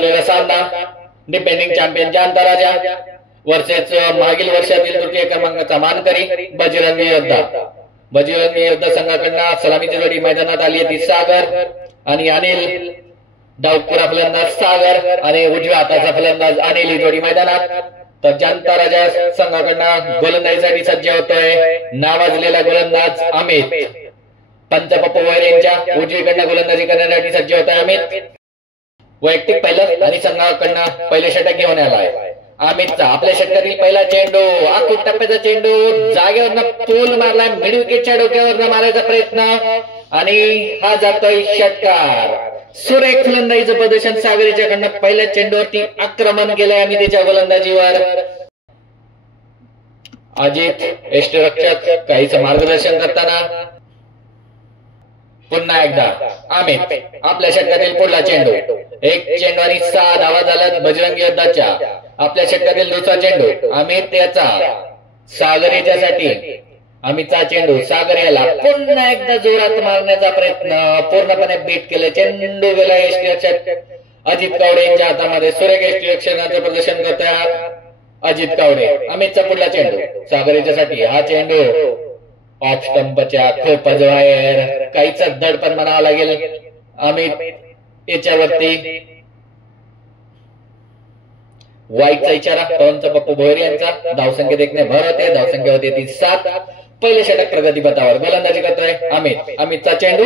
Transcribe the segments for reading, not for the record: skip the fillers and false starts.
असलेला सामना depending champion जाणता राजा वर्सेस मागील वर्षातील तृतीय क्रमांकाचा मानकरी बजरंगी योद्धा. बजरंगी योद्धा संघाकडनं सलामीची जोडी मैदानात आली ती सागर आणि अनिल. डावपुरा फलंदाज सागर आणि उजव्या हाताचा फलंदाज अनिल ही जोडी मैदानात. तर जनता राजा संघाकडनं गोलंदाजीसाठी सज्ज होतोय नावाजलेला गोलंदाज अमित. पंचपप्पू भोयर यांच्या उजवीकडनं गोलंदाजी करण्यासाठी सज्ज होतोय अमित. वैयक्तिक पहिलं आणि संघाकडनं पहिले षटक घेऊन आलाय अमितचा. आपल्या षटकातील पहिला चेंडू आखूट टप्प्याचा चेंडू जागेवरनं पूल मारलाय मिड विकेटच्या डोक्यावरनं मारायचा प्रयत्न आणि हा जातोय षटकार. सुरेख फलंदाजीचं प्रदर्शन सागरीच्याकडनं पहिल्या चेंडूवरती आक्रमण केलंय आणि त्याच्या गोलंदाजीवर अजित यष्टीरक्षक काहीच मार्गदर्शन करताना. पुन्हा एकदा अमित आपल्या षटकातील पुढला चेंडू. एक चेंडू आणि 6 धावा झाल्यात बजरंगी योद्धाच्या. आपल्या षटकातील दुसरा चेंडू अमित याचा सागरीच्यासाठी. अमितचा चेंडू सागर याला पुन्हा एकदा जोरात मारण्याचा प्रयत्न पूर्णपणे बीट केले. चेंडू गेला यष्टीरक्षक अजित कावडे यांच्या हातामध्ये. सुरेख यष्टीरक्षणाचं प्रदर्शन करतोय अजित कावडे. अमितचा पुढला चेंडू सागरीच्यासाठी. हा चेंडू ऑफ स्टंपच्या खूपच बाहेर. काहीच दडपण म्हणावं लागेल अमित याच्यावरती. वाईटचा इशारा पंचपप्पू भोयर यांचा. धावसंख्येत 1 ने भर होते. धावसंख्या होती ती 7. पहिले षटक प्रगतीपथावर गोलंदाजी करतोय अमित. अमितचा चेंडू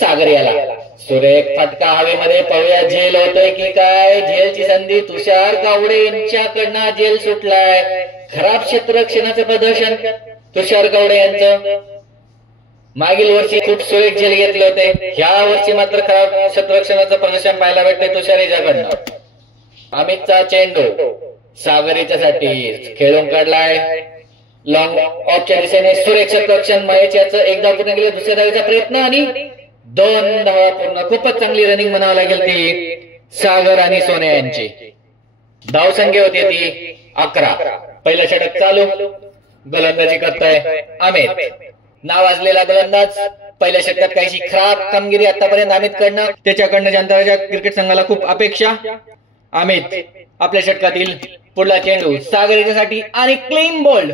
सागर याला. सुरेख फटका हवेमध्ये. पाहूया झेल होतोय की काय. झेलची संधी तुषार कावडे यांच्याकडनं झेल सुटलाय. खराब क्षेत्ररक्षणाचं प्रदर्शन तुषार कावडे यांचं. मागील वर्षी खूप सुरेख झेल घेतले होते. ह्या वर्षी मात्र खराब क्षेत्ररक्षणाचं प्रदर्शन पाहायला भेटतंय तुषार याच्याकडनं. अमितचा चेंडू सागरीच्यासाठी खेळून काढलाय लॉंग ऑफच्या दिशेने. सुरेख क्षेत्ररक्षण महेश याचं एकदा पूर्ण केले. दुसऱ्या धावेचा प्रयत्न आणि 2 धावा पूर्ण. खूपच चांगली रनिंग म्हणावं लागेल ती सागर आणि सोन्या यांची. धावसंख्या होती ती 11. पहिलं षटक चालू. गोलंदाजी करतोय अमित. नावाजलेला गोलंदाज. पहिल्या षटकात काहीशी खराब कामगिरी आतापर्यंत अमितकडनं. त्याच्याकडनं जनता राजा क्रिकेट संघाला खूप अपेक्षा. अमित आपल्या षटकातील पुढला चेंडू सागरीच्यासाठी आणि क्लीन बोल्ड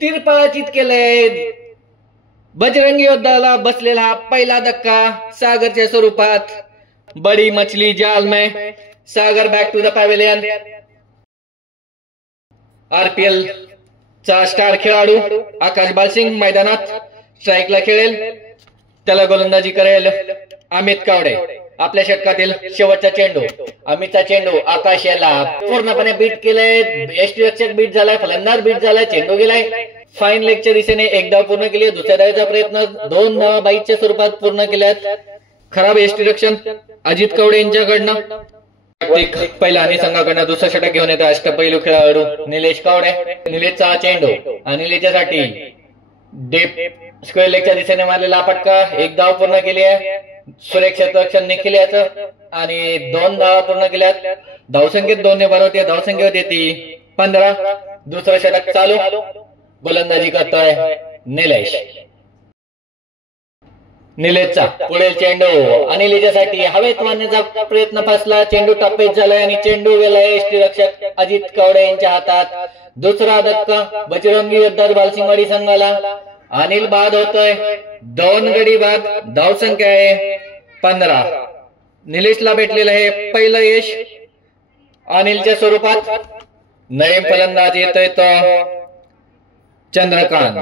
तिरपाचित केलंय. बजरंगी योद्धाला बसलेला हा पहिला धक्का सागरच्या स्वरूपात. बडी मछली जाल में. Sagar back to the pavilion. RPL चा स्टार खेळाडू आकाश बालसिंग मैदानात स्ट्राईकला खेळेल. त्याला गोलंदाजी करेल अमित कावडे. आपल्या षटकातील शेवटचा चेंडू. अमितचा चेंडू आकाश याला पूर्णपणे बीट केलंय. यष्टीरक्षक बीट झालाय. फलंदाज बीट झालाय. चेंडू गेलाय फाईन लेगच्या दिशेने. 1 धाव पूर्ण केली. दुसऱ्या धावेचा प्रयत्न 2 धावा बाईकच्या स्वरूपात पूर्ण केल्यात. खराब यष्टीरक्षण अजित कावडे यांच्याकडनं. पहिला आणि संघाकडनं दुसरं षटक घेऊन येतो अष्टपैलू खेळाडू निलेश कावडे. निलेशचा चेंडू आणि याच्यासाठी डेप स्क्वेअर लेगच्या दिशेने मारलेला फटका. 1 धाव पूर्ण केली आहे. सुरेख क्षेत्ररक्षण निखिल याचं आणि 2 धावा पूर्ण केल्यात. धावसंख्येत 2 ने भर होते. धावसंख्या होती ती 15. दुसरं षटक चालू. गोलंदाजी करतोय निलेश. निलेशचा पुढील चेंडू अनिल याच्यासाठी. हवेत मारण्याचा प्रयत्न फसला. चेंडू टप्पेच झालाय आणि चेंडू गेलाय यष्टीरक्षक अजित कावडे यांच्या हातात. दुसरा धक्का बजरंगी योद्धा बालसिंगवाडी संघाला. अनिल बाद होतोय. 2 गडी बाद. धावसंख्या आहे 15. निलेशला भेटलेलं आहे पहिलं यश अनिलच्या स्वरूपात. नवीन फलंदाज येतोय तो चंद्रकांत.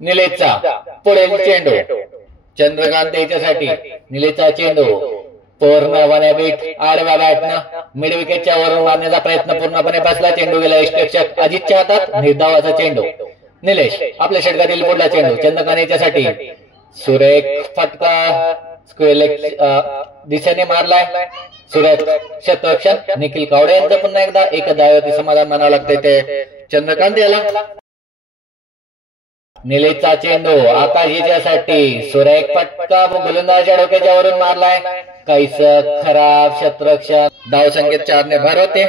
निलेशचा पुढील चेंडू चंद्रकांत याच्यासाठी. निलेशचा चेंडू पूर्णपणे बीट आडव्या बॅटनं मिड विकेटच्या वरून मारण्याचा प्रयत्न पूर्णपणे बसला. चेंडू गेला यष्टीरक्षक अजितच्या हातात. निर्धावाचा चेंडू. निलेश आपल्या षटकातील पुढला चेंडू चंद्रकांत याच्यासाठी. सुरेख फटका स्क्वेअर लेग दिशेने मारलाय. सुरेख क्षेत्ररक्षण निखिल कावडे यांचं पुन्हा एकदा 1 धावेवरती समाधान मानावं लागतंय ते चंद्रकांत याला. निलेशचा चेंडू आकाश याच्यासाठी. सुरेख फटका गोलंदाजाच्या डोक्याच्या वरून मारलाय. काहीच खराब क्षेत्ररक्षण. धावसंख्येत 4 ने भर होते.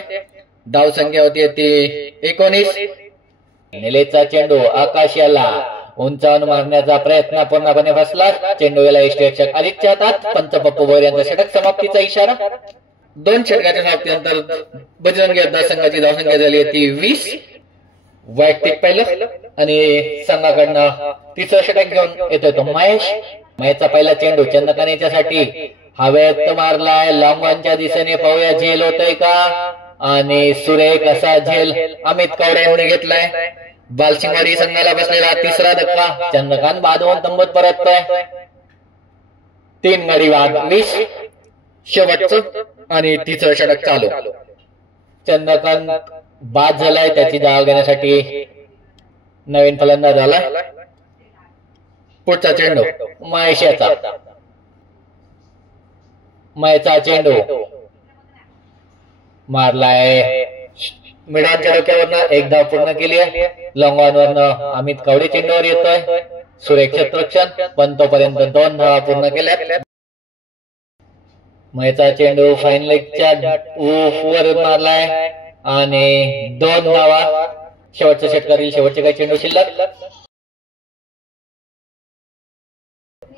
धावसंख्या होती ती 19. निलेशचा चेंडू आकाश याला उंचावून मारण्याचा प्रयत्न पूर्णपणे फसला. चेंडू गेला यष्टीरक्षक अजितच्या हातात. पंचपप्पू भोयर यांचा षटक समाप्तीचा इशारा. दोन षटकाच्या समाप्तीनंतर बजरंगी योद्धा संघाची धावसंख्या झाली आहे ती 20. वैयक्तिक पहिलं आणि संघाकडनं तिसरं षटक घेऊन येतोय तो महेशचा पहिला चेंडू चंद्रकांत याच्यासाठी हवेत मारलाय लॉंगॉनच्या दिशेने. पाहूया झेल होतोय का आणि सुरेख असा झेल अमित कवडे यांनी घेतलाय. बालसिंगवाडी संघाला बसलेला तिसरा धक्का. चंद्रकांत बाद होऊन तंबूत परततोय. 3 गडी बाद 20. शेवटचं आणि तिसरं षटक चालू. चंद्रकांत बाद झालाय. त्याची जागा घेण्यासाठी नवीन फलंदाज झालाय. पुढचा चेंडू महेशचा चेंडू मारलाय मिडानच्या डोक्यावरनं. एक धाव पूर्ण केली आहे. लॉंग ऑन वरनं अमित कवडे चेंडूवर येतोय. सुरेख क्षेत्ररक्षण पण तोपर्यंत 2 धावा पूर्ण केल्या. महेशचा चेंडू फाईन लेगच्या वर मारलाय आणि 2 धावा. शेवटच्या षटकातील शेवटचे काही चेंडू शिल्लक.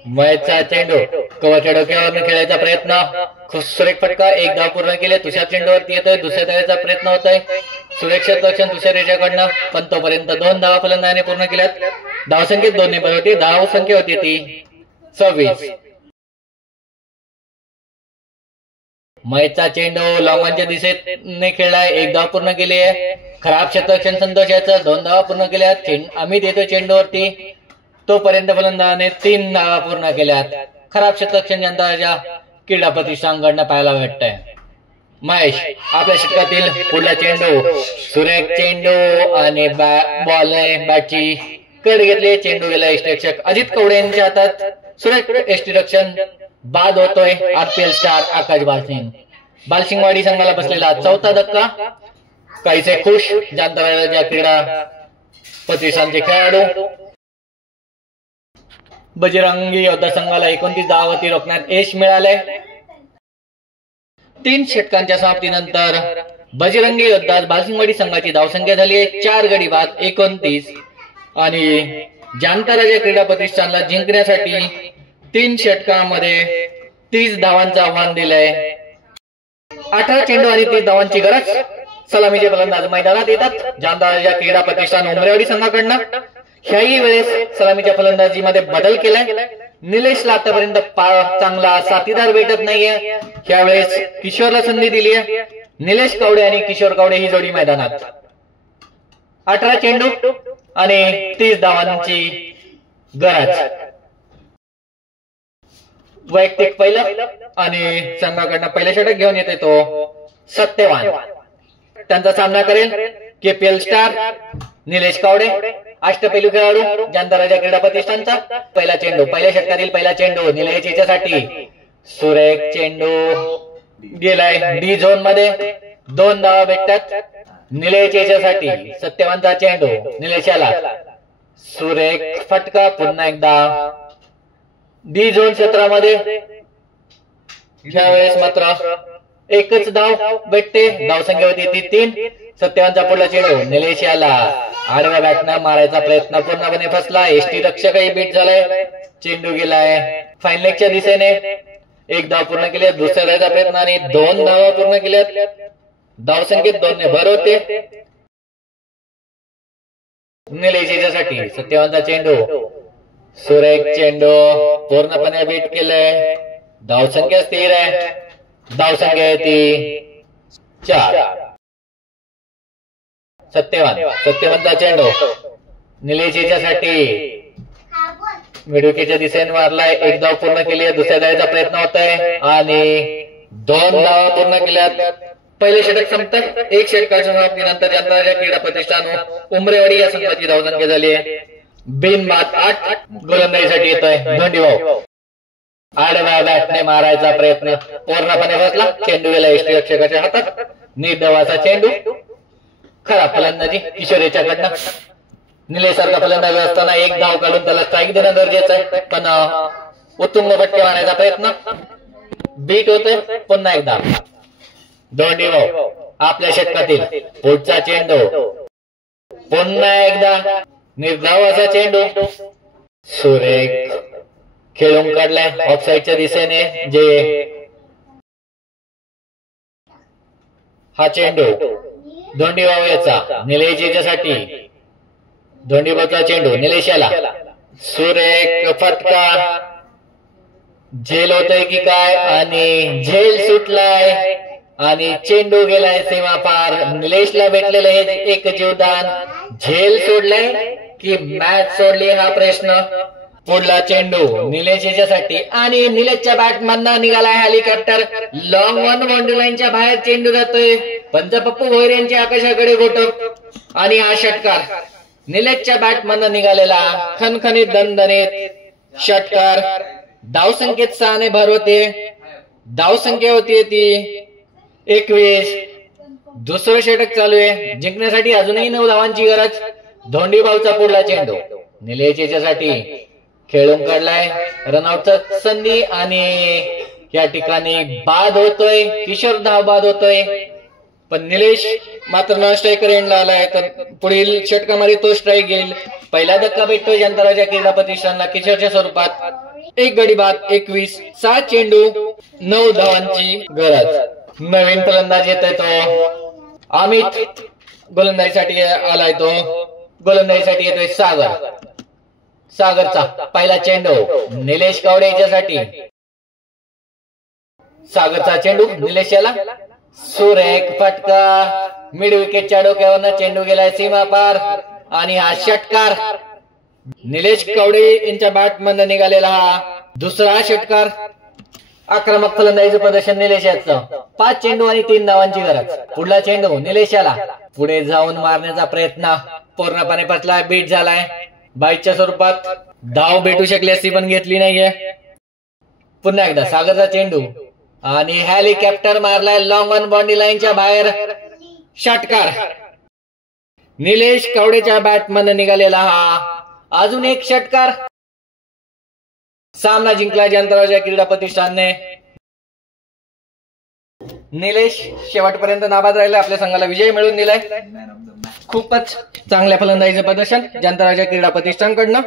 महेशचा चेंडू कवरच्या डोक्यावर खेळायचा प्रयत्न. सुरेख फटका. 1 धाव पूर्ण केले. तुषार चेंडूवरती येतोय. दुसऱ्या धावेचा प्रयत्न होतोय. सुरेख क्षेत्ररक्षण तुषार याच्याकडनं पण तोपर्यंत 2 धावा फलंदाजाने पूर्ण केल्यात. धावसंख्येत 2 ने होती. धावसंख्या होती ती 26. महेशचा चेंडू लॉंगॉनच्या दिशेने खेळलाय. 1 धाव पूर्ण केली आहे. खराब क्षेत्ररक्षण संतोष याचं 2 धावा पूर्ण केल्या. अमित येतोय चेंडूवरती. तोपर्यंत फलंदाजाने 3 धावा पूर्ण केल्यात. खराब क्षेत्ररक्षण यंत्राच्या क्रीडा प्रतिष्ठानकडनं पाहायला भेटतंय. महेश आपल्या षटकातील पुढला चेंडू. सुरेख चेंडू आणि बॉलने बॅटची कड घेतली. चेंडू गेला यष्टिरक्षक अजित कवडे यांच्या हातात. सुरेख यष्टिरक्षण बाद होतोय. आरपीएल स्टार आकाश बालसिंग. बालसिंगवाडी संघाला बसलेला 4था धक्का. काहीसे खुश जाणता क्रीडा प्रतिष्ठानचे खेळाडू. बजरंगी योद्धा संघाला 29 धावावरती रोखण्यात यश मिळाले. 3 षटकांच्या समाप्तीनंतर बजरंगी योद्धा बालसिंगवाडी संघाची धावसंख्या झाली आहे 4 गडी बाद 29 आणि जाणता राजा क्रीडा प्रतिष्ठानला जिंकण्यासाठी 3 षटकांमध्ये 30 धावांचं आव्हान दिलंय. 18 चेंडू आणि 30 धावांची गरज. सलामीचे फलंदाज मैदानात येतात जाणता राजा क्रीडा प्रतिष्ठान उमरेवाडी संघाकडनं. ह्याही वेळेस सलामीच्या फलंदाजीमध्ये बदल केलाय. निलेशला आतापर्यंत चांगला साथीदार भेटत नाहीये. ह्यावेळेस किशोरला संधी दिली आहे. निलेश कवडे आणि किशोर कवडे ही जोडी मैदानात. 18 चेंडू आणि 30 धावांची गरज. वैयक्तिक पहिलं आणि संघाकडनं पहिलं षटक घेऊन येते तो सत्यवान. त्यांचा सामना करेल केपीएल स्टार निलेश कवडे. अष्टपैलू खेळाडू जाणता राजा क्रीडा प्रतिष्ठानचा. पहिला चेंडू पहिल्या षटकातील पहिला चेंडू निलेश याच्यासाठी. सुरेख चेंडू गेलाय डी झोन मध्ये. 2 धावा भेटतात निलेश याच्यासाठी. सत्यवानचा चेंडू निलेशाला. सुरेख फटका. पुन्हा एकदा डी झोन क्षेत्रामध्ये. ह्यावेळेस मात्र एकच धाव भेटते. धावसंख्या होती ती 3. सत्यवानचा पुढला चेंडू निलेश याला. आडव्या बॅटनं मारायचा प्रयत्न पूर्णपणे फसला. एसटी रक्षकही बीट झालाय. चेंडू गेलाय फाईन लेगच्या दिशेने. 1 धाव पूर्ण केली. दुसऱ्या धावेचा प्रयत्न आणि 2 धावा पूर्ण केल्यात. धावसंख्येत 2 ने भर होते निलेश याच्यासाठी. सत्यवानचा चेंडू. सुरेख चेंडू पूर्णपणे बीट केलंय. धावसंख्या स्थिर आहे. धावसंख्या आहे ती 4. सत्यवानचा चेंडू निलेश याच्यासाठी. मिडविकेटच्या दिशेने मारलाय. 1 धाव पूर्ण केली आहे. दुसऱ्या धावेचा प्रयत्न होत आहे आणि 2 धावा पूर्ण केल्यात. पहिले षटक संपत. 1 षटकाच्या समाप्तीनंतर यंत्राच्या क्रीडा प्रतिष्ठान उमरेवाडी या संघाची धावसंख्या झाली आहे बिनबाद 8. गोलंदाजीसाठी येतोय धोंडीभाऊ. आडव्या बॅटने मारायचा प्रयत्न पूर्णपणे बसला. चेंडू गेला यष्टिरक्षकाच्या हातात. निर्धावाचा चेंडू. खराब फलंदाजी किशोर याच्याकडनं. निलेश सारखा फलंदाज असताना 1 धाव काढून त्याला स्ट्राईक देणं गरजेचं आहे. पण उत्तुंग फटके मारायचा प्रयत्न बीट होतोय. पुन्हा एकदा धोंडीभाऊ आपल्या षटकातील पुढचा चेंडू. पुन्हा एकदा निर्धावाचा चेंडू. सुरेख खेळून काढलाय ऑफसाईडच्या दिशेने. जे हा चेंडू धोंडी वावयाचा निलेश याच्यासाठी. धोंडी बाचा चेंडू निलेशाला. सुरेख फटका. झेल होतोय की काय आणि झेल सुटलाय आणि चेंडू गेलाय सीमा पार. निलेशला भेटलेलं हे एक जीवदान. झेल सोडलंय की मॅच सोडली हा प्रश्न. पुढला चेंडू निलेश याच्यासाठी आणि निलेशच्या बॅट मधनं निघालाय हेलिकॉप्टर. लॉंग वन बाउंड्री लाईनच्या बाहेर चेंडू जातोय. पंचपप्पू भोईर यांची आकाशाकडे गोटक आणि हा षटकार निलेशच्या बॅट मधनं निघालेला खणखणीत दणदणीत षटकार. धावसंख्येत 6 ने भर होते. धावसंख्या होती ती 21. दुसरं षटक चालू आहे. जिंकण्यासाठी अजूनही 9 धावांची गरज. धोंडी भाऊचा पुढला चेंडू निलेश याच्यासाठी खेळून काढलाय. रनआउटचा संधी आणि या ठिकाणी बाद होतोय. किशोर धाव बाद होतोय पण निलेश मात्र नॉन स्ट्रायकर एंडला आलाय. तर पुढील षटकामध्ये तो स्ट्राईक घेईल. पहिला धक्का भेटतोय जनता राजा क्रीडा प्रतिष्ठानला किशोरच्या स्वरूपात. 1 गडी बाद 21. 7 चेंडू 9 धावांची गरज. नवीन फलंदाज येतोय तो अमित. गोलंदाजीसाठी आलाय तो. गोलंदाजीसाठी येतोय सागर. सागरचा पहिला चेंडू निलेश कावडे याच्यासाठी. सागरचा चेंडू निलेश याला. सुरेख फटका. मिड विकेटच्या डोक्यावरनं चेंडू गेलाय सीमा पार आणि हा षटकार निलेश कावडे यांच्या बॅट मधनं निघालेला हा दुसरा षटकार. आक्रमक फलंदाजीचं प्रदर्शन निलेश याचं. 5 चेंडू आणि 3 धावांची गरज. पुढला चेंडू निलेश याला. पुढे जाऊन मारण्याचा प्रयत्न पूर्णपणे पचलाय. बीट झालाय. बाईटच्या स्वरूपात धाव भेटू शकली असती पण घेतली नाहीये. पुन्हा एकदा सागरचा चेंडू आणि हेलिकॉप्टर मारलाय लॉंग ऑन बाउंड्री लाईनच्या बाहेर. षटकार निलेश कावडेच्या बॅट मधनं निघालेला हा अजून एक षटकार. सामना जिंकला जनता राजा क्रीडा प्रतिष्ठानने. निलेश शेवटपर्यंत नाबाद राहिला. आपल्या संघाला विजय मिळवून दिलाय. खूपच चांगल्या फलंदाजीचं प्रदर्शन जनता राजा क्रीडा प्रतिष्ठानकडनं.